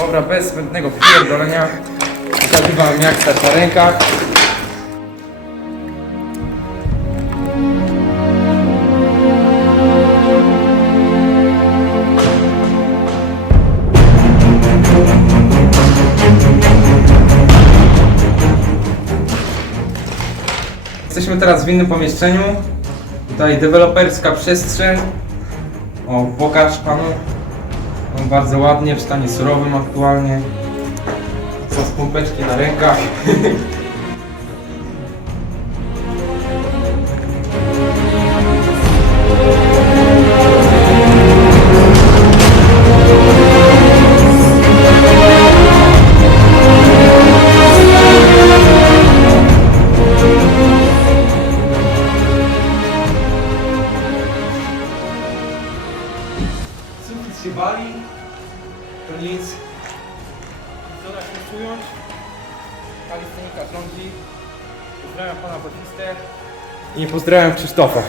Dobra, bez zbędnego pierdolenia. Jak stać na rękach. Jesteśmy teraz w innym pomieszczeniu. Tutaj deweloperska przestrzeń. O, pokaż panu. No, bardzo ładnie, w stanie surowym aktualnie. Są z pompeczki na rękach. się bali, to nic. Co da się ująć? Kalistynika rządzi. Pozdrawiam pana Batistę. I pozdrawiam Krzysztofa.